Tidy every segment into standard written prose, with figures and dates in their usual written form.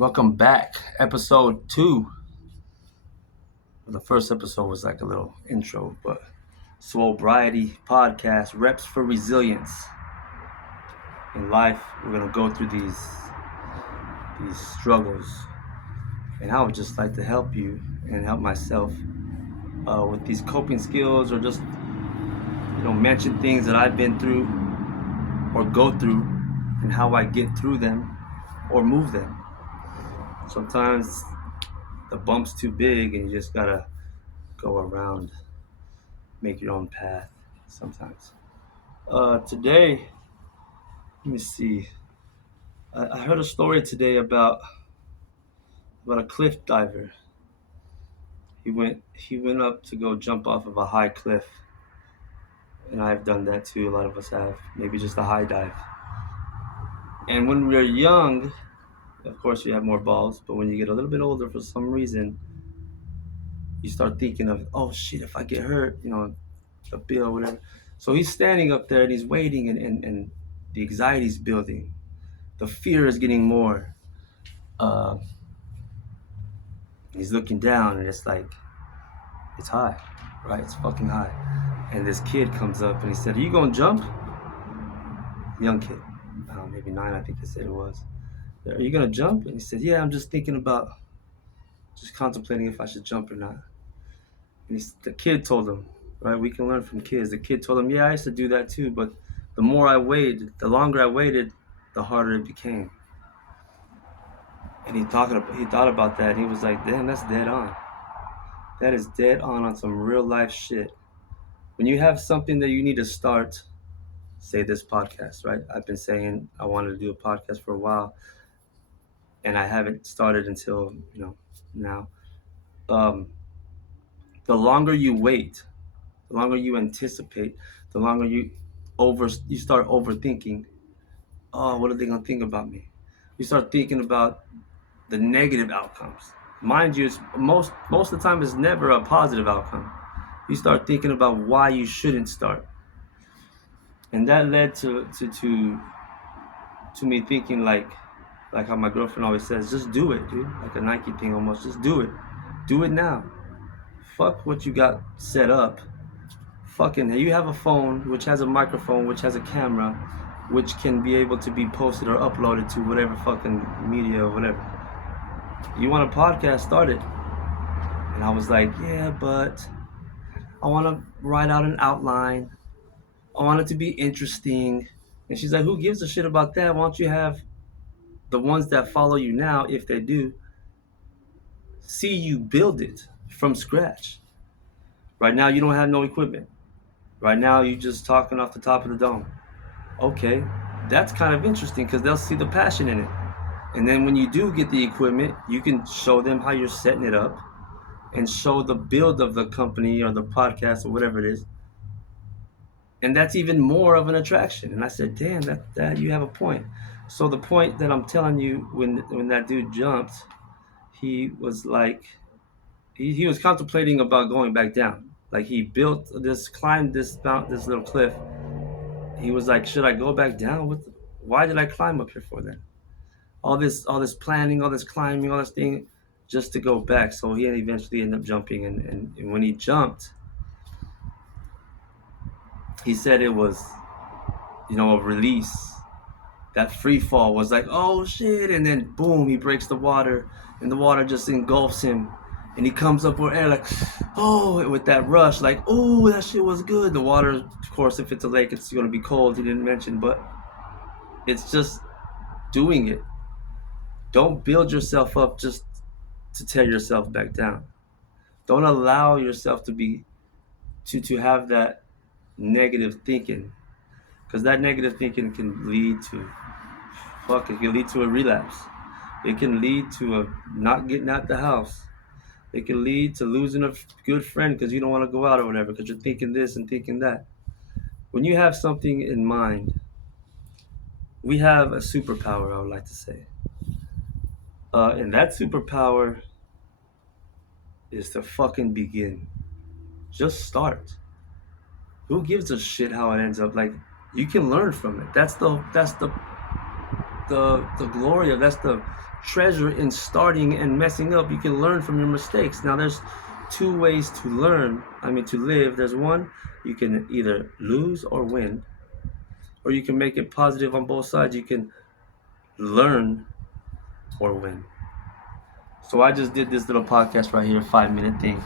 Welcome back. Episode 2. The first episode was like a little intro, but Sobriety Podcast, Reps for Resilience. In life, we're going to go through these struggles. And I would just like to help you and help myself with these coping skills, or just, mention things that I've been through or go through and how I get through them or move them. Sometimes the bump's too big and you just got to go around, make your own path sometimes. Today, let me see. I heard a story today about a cliff diver. He went up to go jump off of a high cliff, and I've done that too. A lot of us have, maybe just a high dive. And when we're young, of course, we have more balls. But when you get a little bit older, for some reason, you start thinking of, oh shit, if I get hurt, a bill or whatever. So he's standing up there and he's waiting, and the anxiety's building. The fear is getting more. Uh, he's looking down, and it's like, it's high, right? It's fucking high. And this kid comes up and he said, "Are you gonna jump?" Young kid, maybe 9, I think they said it was. "Are you gonna jump?" And he said, "Yeah, I'm just thinking about, just contemplating if I should jump or not." And the kid told him, right? We can learn from kids. The kid told him, "Yeah, I used to do that too, but the more I waited, the longer I waited, the harder it became." And he thought about that, and he was like, "Damn, that's dead on. That is dead on some real life shit." When you have something that you need to start, say this podcast, right? I've been saying I wanted to do a podcast for a while, and I haven't started until now. Um, the longer you wait, the longer you anticipate, the longer you start overthinking. Oh, what are they gonna think about me? You start thinking about the negative outcomes. Mind you, it's most of the time it's never a positive outcome. You start thinking about why you shouldn't start, and that led to me thinking like how my girlfriend always says, just do it, dude. Like a Nike thing almost. Just do it. Do it now. Fuck what you got set up. Fucking, you have a phone which has a microphone, which has a camera, which can be able to be posted or uploaded to whatever fucking media or whatever. You want a podcast, start it. And I was like, yeah, but I want to write out an outline. I want it to be interesting. And she's like, who gives a shit about that? Why don't you have the ones that follow you now, if they do, see you build it from scratch? Right now, you don't have no equipment. Right now, you're just talking off the top of the dome. Okay, that's kind of interesting because they'll see the passion in it. And then when you do get the equipment, you can show them how you're setting it up and show the build of the company or the podcast or whatever it is. And that's even more of an attraction. And I said, damn, that you have a point. So the point that I'm telling you, when that dude jumped, he was like, he was contemplating about going back down. Like he climbed this mountain, this little cliff. He was like, should I go back down? Why did I climb up here for then? All this planning, all this climbing, all this thing, just to go back. So he eventually ended up jumping, and when he jumped, he said it was, a release. That free fall was like, oh shit, and then boom, he breaks the water, and the water just engulfs him, and he comes up with air like, oh, with that rush, like, oh, that shit was good. The water, of course, if it's a lake, it's gonna be cold. He didn't mention, but it's just doing it. Don't build yourself up just to tear yourself back down. Don't allow yourself to have that negative thinking, because that negative thinking can lead to it can lead to a relapse. It can lead to a not getting out the house. It can lead to losing a good friend because you don't want to go out or whatever because you're thinking this and thinking that. When you have something in mind, we have a superpower, I would like to say. And that superpower is to fucking begin. Just start. Who gives a shit how it ends up? Like, you can learn from it. That's the the glory of, that's the treasure in starting and messing up. You can learn from your mistakes. Now there's two ways to learn, to live. There's one, you can either lose or win, or you can make it positive on both sides. You can learn or win. So I just did this little podcast right here, 5-minute thing,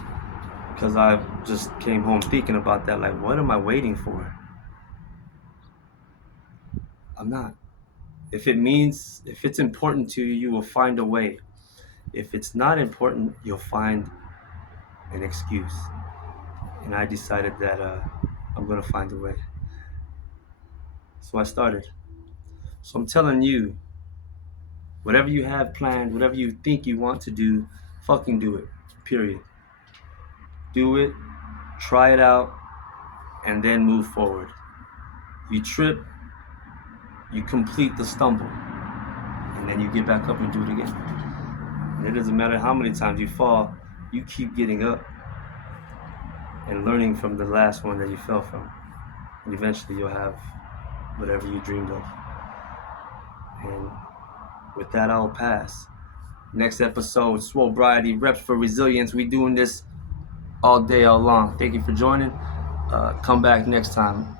because I just came home thinking about that. Like, what am I waiting for? I'm not. If it's important to you, you will find a way. If it's not important, you'll find an excuse. And I decided that I'm gonna find a way. So I started. So I'm telling you, whatever you have planned, whatever you think you want to do, fucking do it. Period. Do it, try it out, and then move forward. You trip, you complete the stumble, and then you get back up and do it again. And it doesn't matter how many times you fall, you keep getting up and learning from the last one that you fell from. And eventually you'll have whatever you dreamed of. And with that, I'll pass. Next episode, Swobriety, Reps for Resilience. We doing this all day, all long. Thank you for joining. Come back next time.